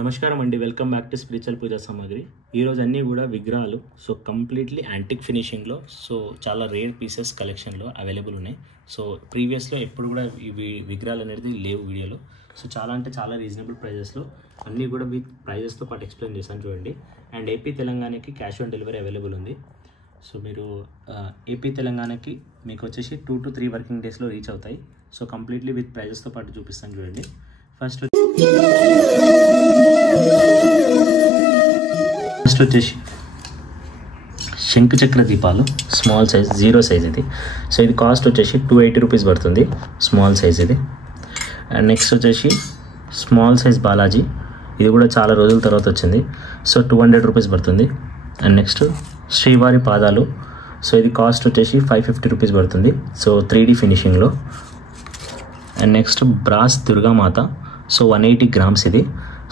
నమస్కారం అండి, welcome back to spiritual పూజా సామాగ్రి. ఈరోజు అన్నీ కూడా విగ్రహాలు. సో కంప్లీట్లీ యాంటిక్ ఫినిషింగ్లో, సో చాలా రేర్ పీసెస్ కలెక్షన్లో అవైలబుల్ ఉన్నాయి. సో ప్రీవియస్లో ఎప్పుడు కూడా ఇవి విగ్రహాలు అనేది లేవు వీడియోలో. సో చాలా అంటే చాలా రీజనబుల్ ప్రైజెస్లో అన్నీ కూడా విత్ ప్రైజెస్తో పాటు ఎక్స్ప్లెయిన్ చేశాను చూడండి. అండ్ ఏపీ తెలంగాణకి క్యాష్ ఆన్ డెలివరీ అవైలబుల్ ఉంది. సో మీరు ఏపీ తెలంగాణకి మీకు వచ్చేసి 2 to 3 వర్కింగ్ డేస్లో రీచ్ అవుతాయి. సో కంప్లీట్లీ విత్ ప్రైజెస్తో పాటు చూపిస్తాను చూడండి. ఫస్ట్ వచ్చేసి శంకు చక్ర దీపాలు స్మాల్ సైజ్, 0 సైజ్ ఇది. సో ఇది కాస్ట్ వచ్చేసి 280 రూపీస్ పడుతుంది, స్మాల్ సైజ్ ఇది. అండ్ నెక్స్ట్ వచ్చేసి స్మాల్ సైజ్ బాలాజీ, ఇది కూడా చాలా రోజుల తర్వాత వచ్చింది. సో 200 రూపీస్ పడుతుంది. అండ్ నెక్స్ట్ శ్రీవారి పాదాలు, సో ఇది కాస్ట్ వచ్చేసి 550 రూపీస్ పడుతుంది. సో 3D ఫినిషింగ్లో. And next brass Durgamata, so 180 grams ఇది.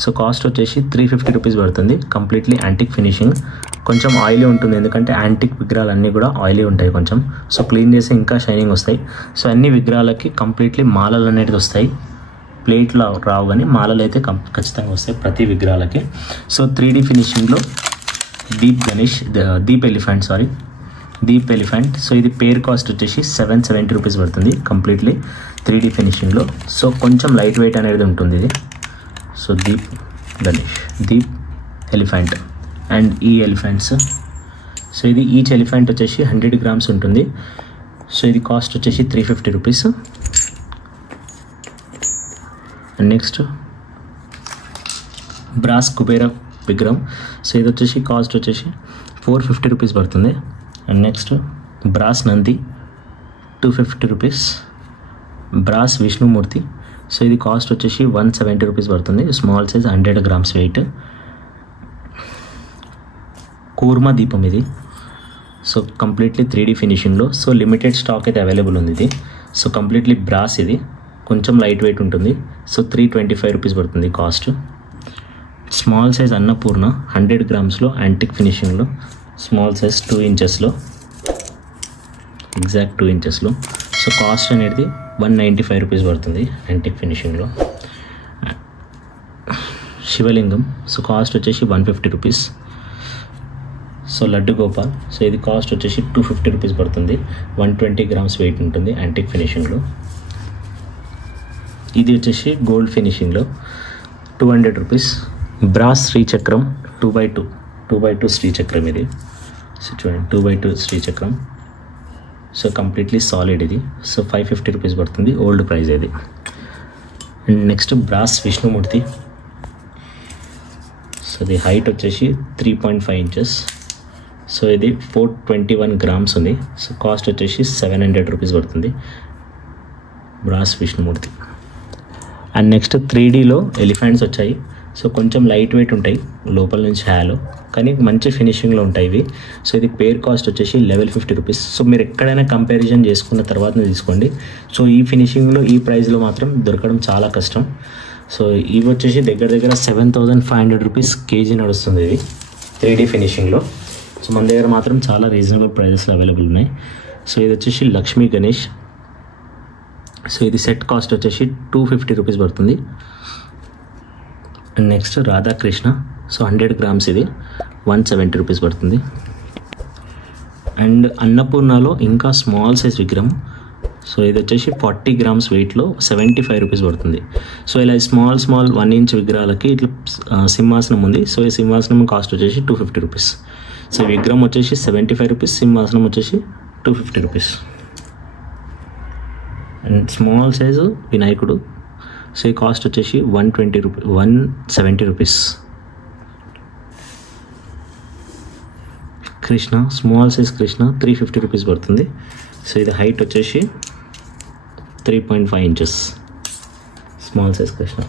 సో కాస్ట్ వచ్చేసి 350 రూపీస్ పడుతుంది. కంప్లీట్లీ యాంటిక్ ఫినిషింగ్, కొంచెం ఆయిలీ ఉంటుంది ఎందుకంటే యాంటిక్ విగ్రహాలు అన్నీ కూడా ఆయిలీ ఉంటాయి కొంచెం. సో క్లీన్ చేసి ఇంకా షైనింగ్ వస్తాయి. సో అన్ని విగ్రహాలకి కంప్లీట్లీ మాలలు అనేది వస్తాయి, ప్లేట్లో రావు కానీ మాలలు అయితే ఖచ్చితంగా వస్తాయి ప్రతి విగ్రహాలకి. సో 3D ఫినిషింగ్లో దీప్ ఎలిఫెంట్. సో ఇది పేర్ కాస్ట్ వచ్చేసి 770 రూపీస్ పడుతుంది, కంప్లీట్లీ 3D ఫినిషింగ్లో. సో కొంచెం లైట్ వెయిట్ అనేది ఉంటుంది ఇది. సో దీప్ ఎలిఫెంట్ అండ్ ఈ ఎలిఫెంట్స్. సో ఇది ఈచ్ ఎలిఫెంట్ వచ్చేసి 100 గ్రామ్స్ ఉంటుంది. సో ఇది కాస్ట్ వచ్చేసి 350 rupees. And next brass Kubera విగ్రహం. సో ఇది వచ్చేసి కాస్ట్ వచ్చేసి 450 రూపీస్ పడుతుంది. And next brass Nandi 250 rupees. Brass Vishnumurthy, so ఇది కాస్ట్ వచ్చేసి 170 రూపీస్ పడుతుంది, స్మాల్ సైజ్, 100 గ్రామ్స్ వెయిట్. కూర్మా దీపం ఇది. సో కంప్లీట్లీ 3D ఫినిషింగ్లో. సో లిమిటెడ్ స్టాక్ అయితే అవైలబుల్ ఉంది ఇది. సో కంప్లీట్లీ బ్రాస్ ఇది, కొంచెం లైట్ వెయిట్ ఉంటుంది. సో 325 రూపీస్ పడుతుంది కాస్ట్. స్మాల్ సైజ్ అన్నపూర్ణ 100 గ్రామ్స్లో యాంటిక్ ఫినిషింగ్లో, స్మాల్ సైజ్ 2 ఇంచెస్లో, ఎగ్జాక్ట్ 2 ఇంచెస్లో. సో కాస్ట్ అనేది 195 రూపీస్ పడుతుంది యాంటిక్ ఫినిషింగ్లో. శివలింగం, సో కాస్ట్ వచ్చేసి 150 rupees. So laddu Gopal, so ఇది కాస్ట్ వచ్చేసి 250 రూపీస్ పడుతుంది, 120 గ్రామ్స్ వెయిట్ ఉంటుంది యాంటిక్ ఫినిషింగ్లో. ఇది వచ్చేసి గోల్డ్ ఫినిషింగ్లో 200 రూపీస్. బ్రాస్ శ్రీచక్రం 2x2 శ్రీచక్రం ఇది. సో చూడండి 2x2 శ్రీచక్రం. సో కంప్లీట్లీ సాలిడ్ ఇది. సో 550 రూపీస్ పడుతుంది, ఓల్డ్ ప్రైస్ ఇది. And next brass Vishnumurthy. So ఇది హైట్ వచ్చేసి 3.5 ఇంచెస్. సో ఇది 421 గ్రామ్స్ ఉంది. సో కాస్ట్ వచ్చేసి 700 రూపీస్ పడుతుంది, బ్రాస్ విష్ణుమూర్తి. అండ్ నెక్స్ట్ 3Dలో ఎలిఫెంట్స్ వచ్చాయి. సో కొంచెం లైట్ వెయిట్ ఉంటాయి లోపల నుంచి హ్యాలో, కానీ మంచి ఫినిషింగ్లో ఉంటాయి ఇవి. సో ఇది పేర్ కాస్ట్ వచ్చేసి 1150 రూపీస్. సో మీరు ఎక్కడైనా కంపారిజన్ చేసుకున్న తర్వాతనే తీసుకోండి. సో ఈ ఫినిషింగ్లో ఈ ప్రైస్లో మాత్రం దొరకడం చాలా కష్టం. సో ఇవి వచ్చేసి దగ్గర 7500 రూపీస్ కేజీ నడుస్తుంది ఇది 3D ఫినిషింగ్లో. సో మన దగ్గర మాత్రం చాలా రీజనబుల్ ప్రైజెస్లో అవైలబుల్ ఉన్నాయి. సో ఇది వచ్చేసి లక్ష్మీ గణేష్. సో ఇది సెట్ కాస్ట్ వచ్చేసి 250 రూపీస్ పడుతుంది. And next Radhakrishna, so 100 grams ఇది 170 రూపీస్ పడుతుంది. అండ్ అన్నపూర్ణలో ఇంకా స్మాల్ సైజ్ విగ్రహం. సో ఇది వచ్చేసి 40 గ్రామ్స్ వెయిట్లో 75 రూపీస్ పడుతుంది. సో ఇలా స్మాల్ 1 ఇంచ్ విగ్రహాలకి ఇట్లా సింహాసనం ఉంది. సో ఈ సింహాసనం కాస్ట్ వచ్చేసి 250 రూపీస్. సో విగ్రహం వచ్చేసి 75 రూపీస్, సింహాసనం వచ్చేసి 250 రూపీస్. అండ్ స్మాల్ సైజు వినాయకుడు, సో ఈ కాస్ట్ వచ్చేసి 170 rupees. Krishna, small size Krishna 350 rupees పడుతుంది. సో ఇది హైట్ వచ్చేసి 3.5 inches, small size Krishna.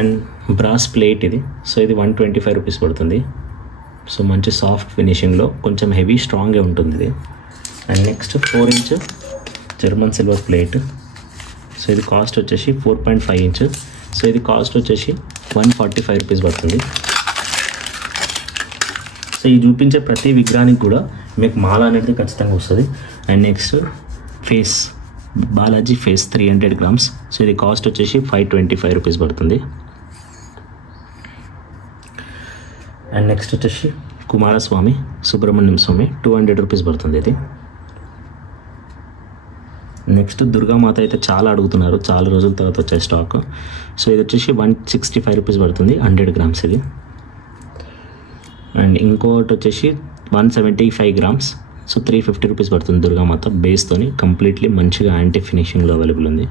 And brass plate ఇది. సో ఇది 125 రూపీస్ పడుతుంది. సో మంచి సాఫ్ట్ ఫినిషింగ్లో, కొంచెం హెవీ స్ట్రాంగ్గా ఉంటుంది ఇది. And next 4 inch German silver plate. So ఇది కాస్ట్ వచ్చేసి 4.5 ఇంచ్. సో ఇది కాస్ట్ వచ్చేసి 145 రూపీస్ పడుతుంది. సో ఈ చూపించే ప్రతి విగ్రహానికి కూడా మీకు మాల అనేది ఖచ్చితంగా వస్తుంది. And next Balaji face 300 grams. So ఇది కాస్ట్ వచ్చేసి 525 రూపీస్ పడుతుంది. అండ్ నెక్స్ట్ వచ్చేసి కుమారస్వామి సుబ్రహ్మణ్యం స్వామి 200 రూపీస్ పడుతుంది ఇది. నెక్స్ట్ దుర్గామాత అయితే చాలా అడుగుతున్నారు, చాలా రోజుల తర్వాత వచ్చే స్టాక్. సో ఇది వచ్చేసి 165 రూపీస్ పడుతుంది 100 గ్రామ్స్ ఇది. అండ్ ఇంకోటి వచ్చేసి 175 గ్రామ్స్, సో 350 రూపీస్ పడుతుంది దుర్గామాత బేస్తోని, కంప్లీట్లీ మంచిగా యాంటీ ఫినిషింగ్లో అవైలబుల్ ఉంది.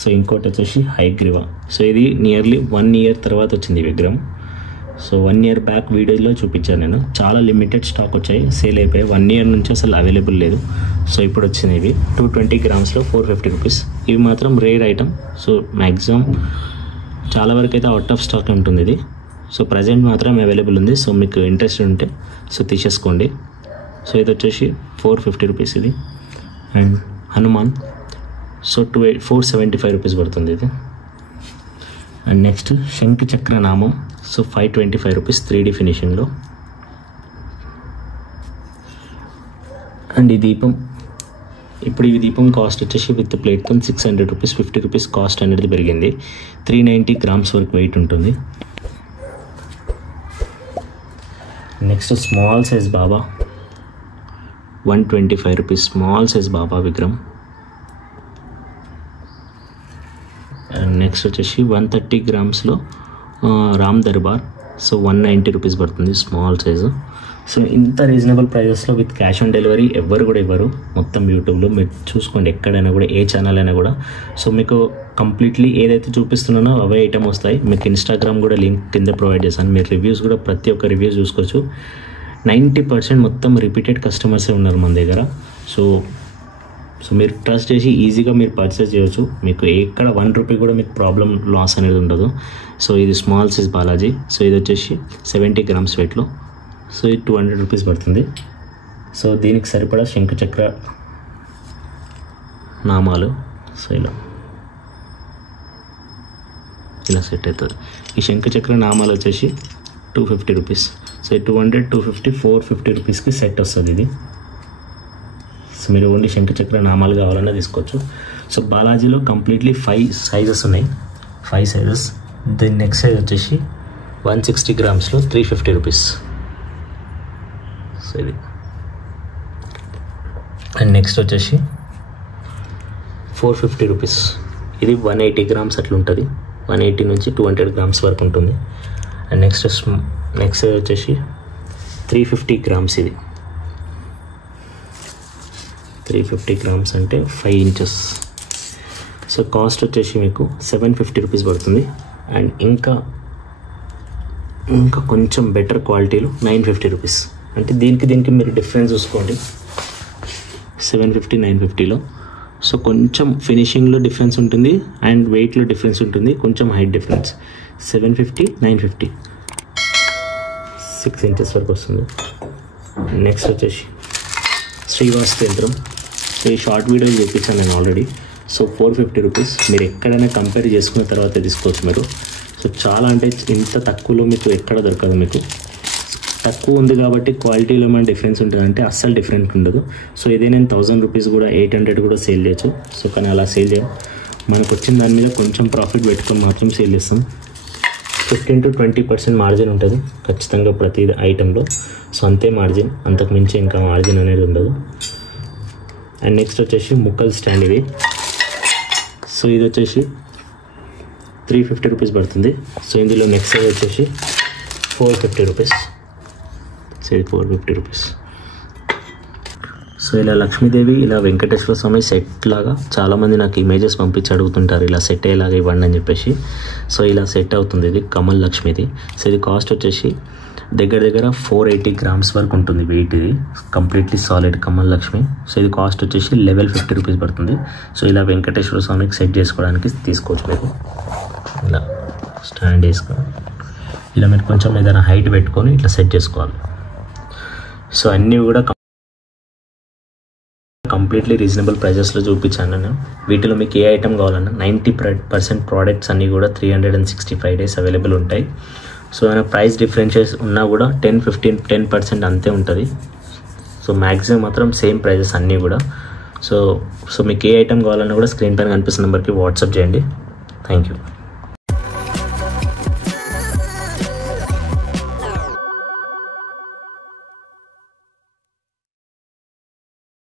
సో ఇంకోటి వచ్చేసి హైగ్రీవా. సో ఇది నియర్లీ 1 ఇయర్ తర్వాత వచ్చింది ఈ విగ్రహం. సో 1 ఇయర్ బ్యాక్ వీడియోలో చూపించాను నేను, చాలా లిమిటెడ్ స్టాక్ వచ్చాయి, సేల్ అయిపోయాయి. 1 ఇయర్ నుంచి అసలు అవైలబుల్ లేదు. సో ఇప్పుడు వచ్చింది ఇవి 220 గ్రామ్స్లో 450 రూపీస్. ఇవి మాత్రం రేర్ ఐటమ్, సో మ్యాక్సిమం చాలా వరకు అయితే అవుట్ ఆఫ్ స్టాక్ ఉంటుంది ఇది. సో ప్రజెంట్ మాత్రం అవైలబుల్ ఉంది. సో మీకు ఇంట్రెస్ట్ ఉంటే సో తీసేసుకోండి. సో ఇది వచ్చేసి 450 రూపీస్ ఇది. అండ్ హనుమాన్, సో 475 రూపీస్ పడుతుంది ఇది. అండ్ నెక్స్ట్ శంఖ చక్ర నామం, సో 525 రూపీస్ 3D ఫినిషింగ్లో. అండ్ ఈ దీపం, ఇప్పుడు ఈ దీపం కాస్ట్ వచ్చేసి విత్ ప్లేట్తో 600 రూపీస్, 50 రూపీస్ కాస్ట్ అనేది పెరిగింది. 390 గ్రామ్స్ వరకు వెయిట్ ఉంటుంది. Next small size Baba 125 rupees small size Baba విగ్రహం. అండ్ నెక్స్ట్ వచ్చేసి 130 గ్రామ్స్లో రామ్ దర్బార్, సో 190 రూపీస్ పడుతుంది స్మాల్ సైజు. సో ఇంత రీజనబుల్ ప్రైజెస్లో విత్ క్యాష్ ఆన్ డెలివరీ ఎవరు కూడా ఇవ్వరు. మొత్తం యూట్యూబ్లో మీరు చూసుకోండి, ఎక్కడైనా కూడా ఏ ఛానల్ అయినా కూడా. సో మీకు కంప్లీట్లీ ఏదైతే చూపిస్తున్నానో అవే ఐటమ్ వస్తాయి. మీకు ఇన్స్టాగ్రామ్ కూడా లింక్ కింద ప్రొవైడ్ చేశాను. మీరు రివ్యూస్ కూడా ప్రతి ఒక్క రివ్యూస్ చూసుకోవచ్చు. 90% మొత్తం రిపీటెడ్ కస్టమర్సే ఉన్నారు మన దగ్గర. సో మీరు ట్రస్ట్ చేసి ఈజీగా మీరు పర్చేస్ చేయవచ్చు. మీకు ఎక్కడ 1 రూపీ కూడా మీకు ప్రాబ్లం లాస్ అనేది ఉండదు. సో ఇది స్మాల్ సైజ్ బాలాజీ. సో ఇది వచ్చేసి 70 గ్రామ్స్ వెయిట్లో, సో ఇది 200 రూపీస్ పడుతుంది. సో దీనికి సరిపడా శంఖచక్ర నామాలు, సో ఇలా సెట్ అవుతుంది. ఈ శంఖచక్ర నామాలు వచ్చేసి 250 రూపీస్. సో 200, 250, 450 రూపీస్కి సెట్ వస్తుంది ఇది. సో మీరు ఓన్లీ శంఖచక్ర నామాలు కావాలన్నా తీసుకోవచ్చు. సో బాలాజీలో కంప్లీట్లీ 5 సైజెస్ ఉన్నాయి, 5 సైజెస్. దీని నెక్స్ట్ సైజ్ వచ్చేసి 160 గ్రామ్స్లో 350 రూపీస్. సో ఇది. అండ్ నెక్స్ట్ వచ్చేసి 450 రూపీస్. ఇది 180 గ్రామ్స్ అట్లా ఉంటుంది, 180 నుంచి 200 గ్రామ్స్ వరకు ఉంటుంది. అండ్ నెక్స్ట్ వచ్చేసి 350 గ్రామ్స్. ఇది 350 గ్రామ్స్ అంటే 5 ఇంచెస్. సో కాస్ట్ వచ్చేసి మీకు 750 రూపీస్ పడుతుంది. అండ్ ఇంకా కొంచెం బెటర్ క్వాలిటీలో 950 రూపీస్. అంటే దీనికి మీరు డిఫరెన్స్ చూసుకోండి, 750, 950లో. సో కొంచెం ఫినిషింగ్లో డిఫరెన్స్ ఉంటుంది అండ్ వెయిట్లో డిఫరెన్స్ ఉంటుంది, కొంచెం హైట్ డిఫరెన్స్. 750, 950, 6 ఇంచెస్ వరకు వస్తుంది. నెక్స్ట్ వచ్చేసి శ్రీవాస్తు యంత్రం. సో ఈ షార్ట్ వీడియోలు చూపించాను నేను ఆల్రెడీ. So 450 rupees. మీరు ఎక్కడైనా కంపేర్ చేసుకున్న తర్వాత తీసుకోవచ్చు మీరు. సో చాలా అంటే ఇంత తక్కువలో మీకు ఎక్కడ దొరకదు. మీకు తక్కువ ఉంది కాబట్టి క్వాలిటీలో ఏమైనా డిఫరెన్స్ ఉంటుంది అంటే అస్సలు డిఫరెంట్ ఉండదు. సో ఇదే నేను 1000 రూపీస్ కూడా 800 కూడా సేల్ చేయొచ్చు. సో కానీ అలా సేల్ చేయం, మనకు వచ్చిన దాని మీద కొంచెం ప్రాఫిట్ పెట్టుకొని మాత్రం సేల్ చేస్తాం. 15 to 20% మార్జిన్ ఉంటుంది ఖచ్చితంగా ప్రతి ఐటెంలో. సో అంతే మార్జిన్, అంతకు మించి ఇంకా మార్జిన్ అనేది ఉండదు. అండ్ నెక్స్ట్ వచ్చేసి ముక్కల్ స్టాండ్. ఇది సో ఇది వచ్చేసి 350 రూపీస్ పడుతుంది. సో ఇందులో నెక్స్ట్ సైజ్ వచ్చేసి 450 రూపీస్. సో ఇది 450 రూపీస్. సో ఇలా లక్ష్మీదేవి, ఇలా వెంకటేశ్వర స్వామి సెట్ లాగా చాలామంది నాకు ఇమేజెస్ పంపించి అడుగుతుంటారు, ఇలా సెట్ అయ్యేలాగా ఇవ్వండి అని చెప్పేసి. సో ఇలా సెట్ అవుతుంది ఇది కమల్ లక్ష్మీది. సో ఇది కాస్ట్ వచ్చేసి దగ్గర 480 గ్రామ్స్ వరకు ఉంటుంది వెయిట్. ఇది completely solid Kamal Lakshmi. So ఇది కాస్ట్ వచ్చేసి 1150 రూపీస్ పడుతుంది. సో ఇలా వెంకటేశ్వర స్వామికి సెట్ చేసుకోవడానికి తీసుకోవచ్చు. మీరు ఇలా స్టాండ్ వేసుకొని ఇలా మీరు కొంచెం ఏదైనా హైట్ పెట్టుకొని ఇట్లా సెట్ చేసుకోవాలి. సో అన్నీ కూడా కంప్లీట్లీ రీజనబుల్ ప్రైజెస్లో చూపించాను నేను. వీటిలో మీకు ఏ ఐటమ్ కావాలన్నా 90% ప్రోడక్ట్స్ అన్నీ కూడా 365 డేస్ అవైలబుల్ ఉంటాయి. సో ఏమైనా ప్రైస్ డిఫరెన్షియస్ ఉన్నా కూడా 10% అంతే ఉంటుంది. సో మ్యాక్సిమం మాత్రం సేమ్ ప్రైజెస్ అన్నీ కూడా. సో మీకు ఏ ఐటమ్ కావాలన్నా కూడా స్క్రీన్ పైన కనిపిస్తున్న నెంబర్కి వాట్సాప్ చేయండి. Thank you.